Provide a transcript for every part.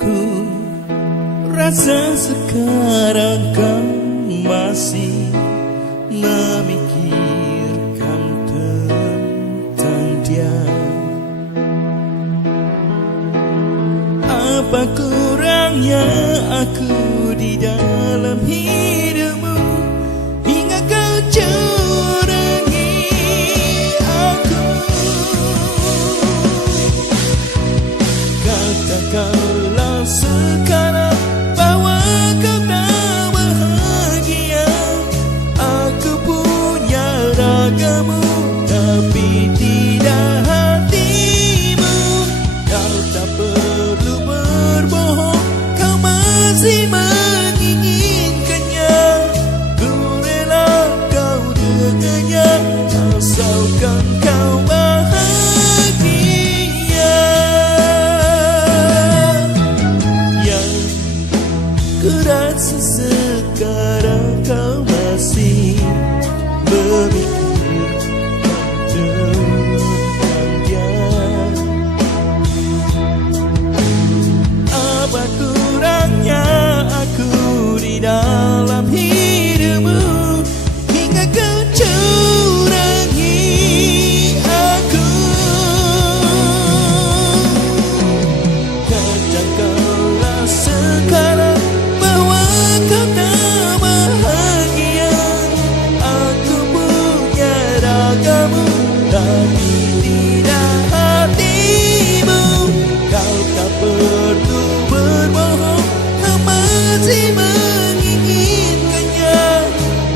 Ku rasa sekarang kau masih memikirkan tentang dia. Apa kurangnya aku di dalam hidupmu hingga kau curangi aku. Katakanlah sekarang bahwa kau tak bahagia. Aku punya ragamu tapi tidak hatimu. Kau tak perlu berbohong, kau masih menginginkannya. Ku rela kau dengannya asalkan kau bahagia. Yang ku rasa sekarang kau masih memikirkan tentang dia. Apa kurangnya aku di dalam hidupmu hingga kau curangi aku. Katakanlah sekarang bahwa kau tak bahagia. Aku punya ragamu tapi tidak hatimu. Kau tak perlu berbohong, kau masih menginginkannya.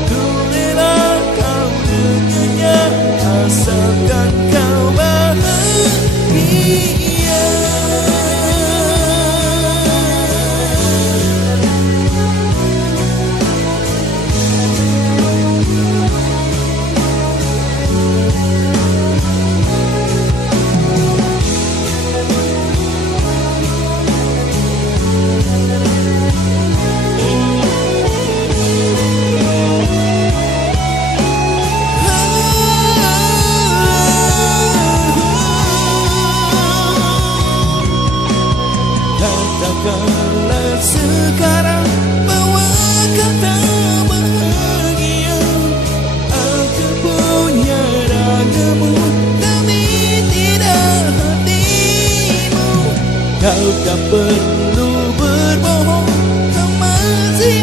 Ku rela kau dengannya asalkan kau bahagia. Katakanlah sekarang bahwa kau tak bahagia. Aku punya ragamu tapi tidak hatimu. Kau tak perlu berbohong, kau masih